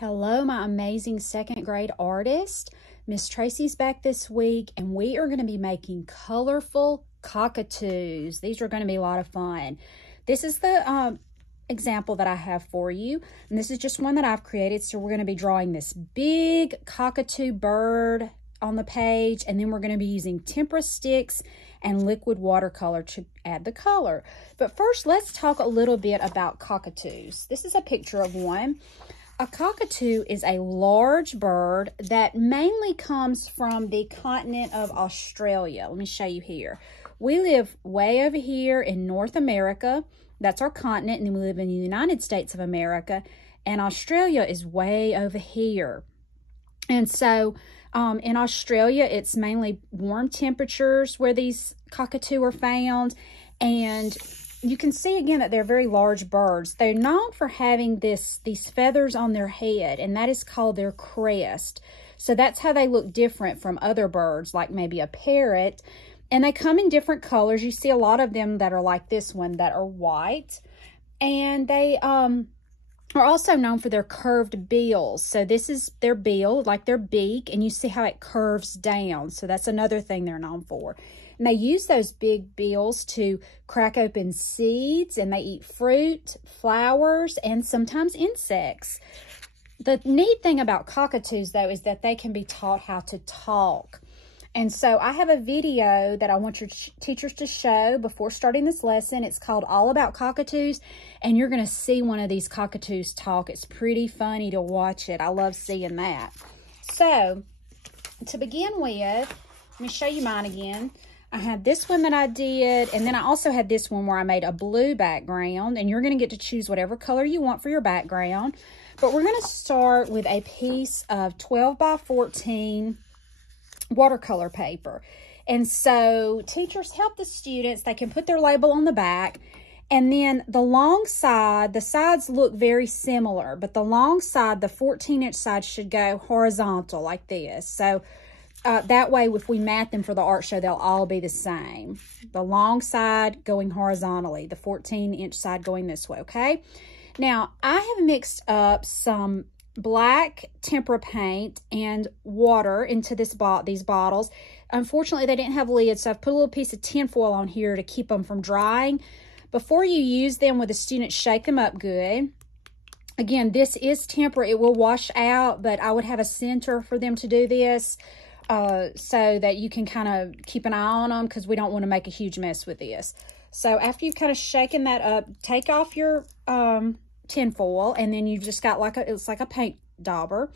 Hello, my amazing second grade artist. Miss Tracy's back this week, and we are going to be making colorful cockatoos. These are going to be a lot of fun. This is the example that I have for you, and this is just one that I've created. So we're going to be drawing this big cockatoo bird on the page, and then we're going to be using Tempera Sticks and liquid watercolor to add the color. But first, let's talk a little bit about cockatoos. This is a picture of one. A cockatoo is a large bird that mainly comes from the continent of Australia. Let me show you here. We live way over here in North America. That's our continent, and then we live in the United States of America, and Australia is way over here. And so in Australia, it's mainly warm temperatures where these cockatoo are found, and you can see again that they're very large birds. They're known for having these feathers on their head, and that is called their crest. So that's how they look different from other birds, like maybe a parrot. And they come in different colors. You see a lot of them that are like this one that are white. And they are also known for their curved bills. So this is their bill, like their beak, and you see how it curves down. So that's another thing they're known for. And they use those big bills to crack open seeds, and they eat fruit, flowers, and sometimes insects. The neat thing about cockatoos, though, is that they can be taught how to talk. And so I have a video that I want your teachers to show before starting this lesson. It's called All About Cockatoos, and you're going to see one of these cockatoos talk. It's pretty funny to watch it. I love seeing that. So to begin with, let me show you mine again. I had this one that I did, and then I also had this one where I made a blue background, and you're going to get to choose whatever color you want for your background. But we're going to start with a piece of 12 by 14 watercolor paper. And so teachers help the students. They can put their label on the back, and then the long side, the sides look very similar, but the long side, the 14-inch side, should go horizontal like this. So that way, if we mat them for the art show, they'll all be the same. The long side going horizontally, the 14-inch side going this way, okay? Now, I have mixed up some black tempera paint and water into these bottles. Unfortunately, they didn't have lids, so I've put a little piece of tin foil on here to keep them from drying. Before you use them with the students, shake them up good. Again, this is tempera. It will wash out, but I would have a center for them to do this. So that you can kind of keep an eye on them, because we don't want to make a huge mess with this. So after you've kind of shaken that up, take off your tin foil, and then you've just got it's like a paint dauber,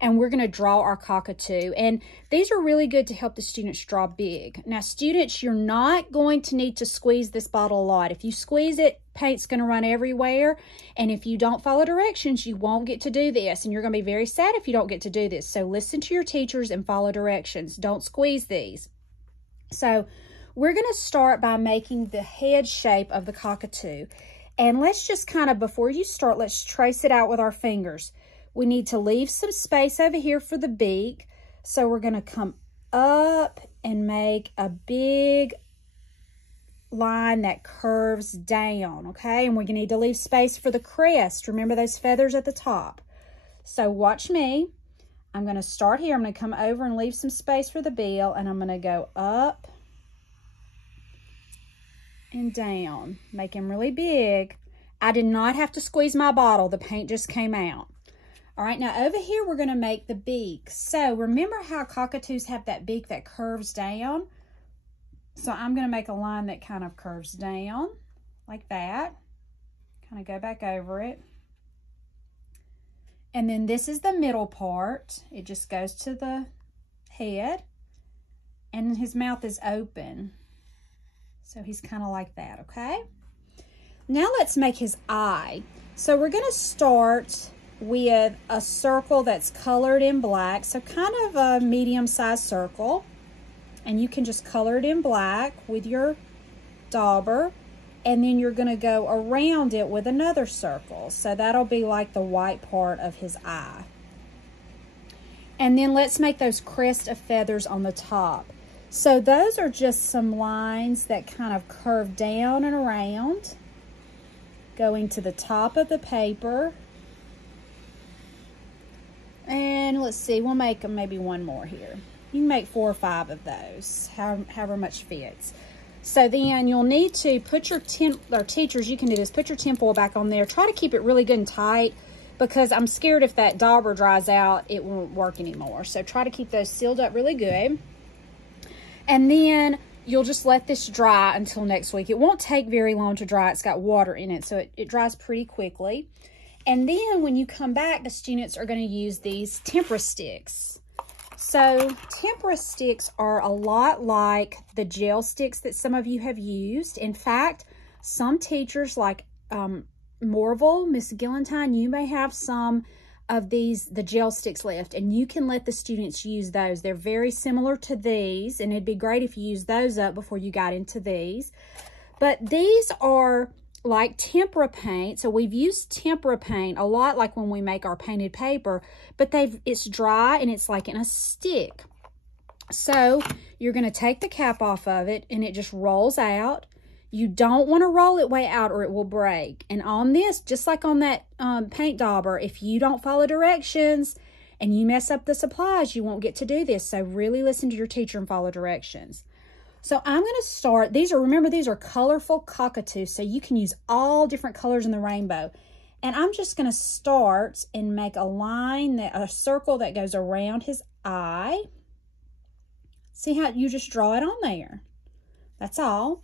and we're going to draw our cockatoo. And these are really good to help the students draw big. Now, students, you're not going to need to squeeze this bottle a lot. If you squeeze it, paint's going to run everywhere. And if you don't follow directions, you won't get to do this. And you're going to be very sad if you don't get to do this. So listen to your teachers and follow directions. Don't squeeze these. So we're going to start by making the head shape of the cockatoo. And let's just kind of, before you start, let's trace it out with our fingers. We need to leave some space over here for the beak. So we're going to come up and make a big line that curves down, okay? And we need to leave space for the crest. Remember those feathers at the top. So watch me. I'm going to start here. I'm going to come over and leave some space for the bill, and I'm going to go up and down. Make him really big. I did not have to squeeze my bottle. The paint just came out. All right, now over here, we're going to make the beak. So remember how cockatoos have that beak that curves down? So I'm going to make a line that kind of curves down like that. Kind of go back over it. And then this is the middle part. It just goes to the head. And his mouth is open. So he's kind of like that, okay? Now let's make his eye. So we're going to start with a circle that's colored in black. So kind of a medium-sized circle. And you can just color it in black with your dauber. And then you're going to go around it with another circle. So that'll be like the white part of his eye. And then let's make those crest of feathers on the top. So those are just some lines that kind of curve down and around, going to the top of the paper let's see, we'll make maybe one more here. You can make 4 or 5 of those, however much fits. So then you'll need to put your teachers, you can do this, put your tinfoil back on there. Try to keep it really good and tight, because I'm scared if that dauber dries out, it won't work anymore. So try to keep those sealed up really good. And then you'll just let this dry until next week. It won't take very long to dry. It's got water in it, so it dries pretty quickly. And then when you come back, the students are going to use these tempera sticks. So tempera sticks are a lot like the gel sticks that some of you have used. In fact, some teachers like Morville, Miss Gillentine, you may have some of these, the gel sticks left, and you can let the students use those. They're very similar to these, and it'd be great if you used those up before you got into these. But these are like tempera paint. So we've used tempera paint a lot, like when we make our painted paper, but it's dry and it's like in a stick. So you're going to take the cap off of it and it just rolls out. You don't want to roll it way out or it will break. And on this, just like on that paint dauber, if you don't follow directions and you mess up the supplies, you won't get to do this. So really listen to your teacher and follow directions. So I'm going to start, remember these are colorful cockatoos, so you can use all different colors in the rainbow. And I'm just going to start and make a line, a circle that goes around his eye. See how you just draw it on there. That's all.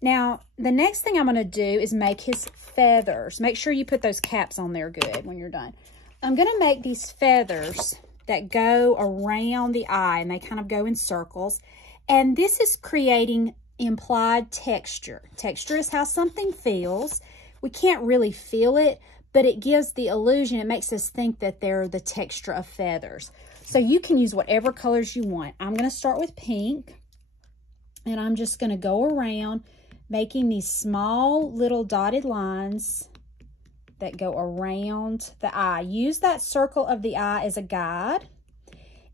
Now, the next thing I'm going to do is make his feathers. Make sure you put those caps on there good when you're done. I'm going to make these feathers that go around the eye, and they kind of go in circles. And this is creating implied texture. Texture is how something feels. We can't really feel it, but it gives the illusion, it makes us think that they're the texture of feathers. So you can use whatever colors you want. I'm going to start with pink, and I'm just going to go around making these small little dotted lines that go around the eye. Use that circle of the eye as a guide.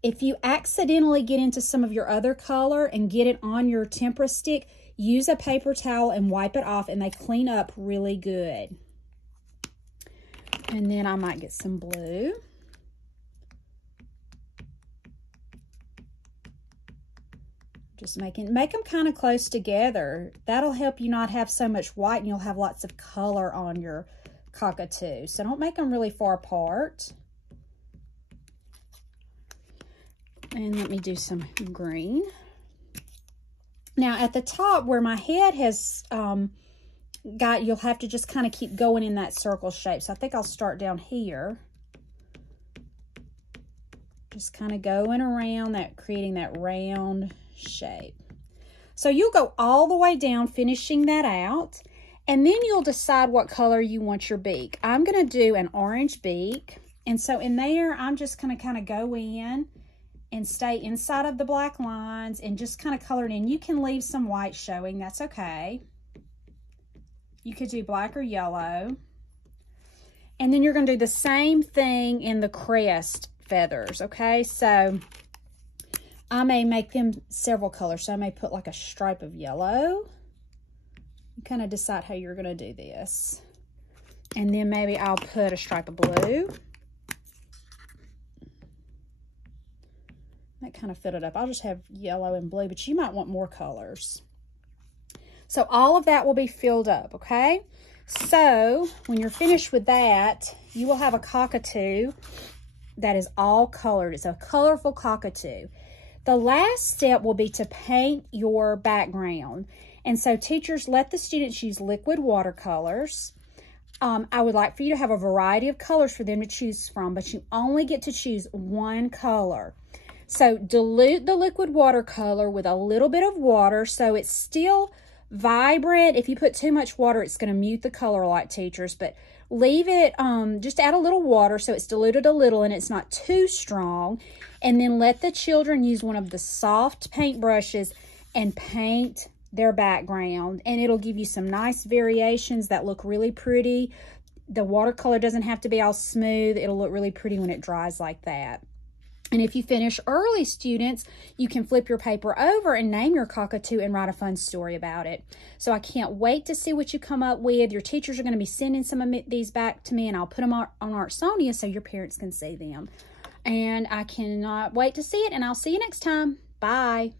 If you accidentally get into some of your other color and get it on your tempera stick, use a paper towel and wipe it off, and they clean up really good. And then I might get some blue. Just make them kind of close together. That'll help you not have so much white, and you'll have lots of color on your cockatoo. So don't make them really far apart. And let me do some green. Now at the top where my head has you'll have to just kind of keep going in that circle shape. So I think I'll start down here. Just kind of going around that, creating that round shape. So you'll go all the way down, finishing that out. And then you'll decide what color you want your beak. I'm going to do an orange beak. And so in there, I'm just going to kind of go in and stay inside of the black lines and just kind of color it in. You can leave some white showing, that's okay. You could do black or yellow. And then you're going to do the same thing in the crest feathers, okay? So I may make them several colors. So I may put like a stripe of yellow. You kind of decide how you're going to do this. And then maybe I'll put a stripe of blue. That kind of filled it up. I'll just have yellow and blue, but you might want more colors. So all of that will be filled up, okay? So when you're finished with that, you will have a cockatoo that is all colored. It's a colorful cockatoo. The last step will be to paint your background. And so teachers, let the students use liquid watercolors. I would like for you to have a variety of colors for them to choose from, but you only get to choose one color. So dilute the liquid watercolor with a little bit of water so it's still vibrant. If you put too much water, it's going to mute the color a lot, teachers, but leave it, just add a little water so it's diluted a little and it's not too strong. And then let the children use one of the soft paint brushes and paint their background, and it'll give you some nice variations that look really pretty. The watercolor doesn't have to be all smooth. It'll look really pretty when it dries like that. And if you finish early, students, you can flip your paper over and name your cockatoo and write a fun story about it. So I can't wait to see what you come up with. Your teachers are going to be sending some of these back to me, and I'll put them on Artsonia so your parents can see them. and I cannot wait to see it, and I'll see you next time. Bye.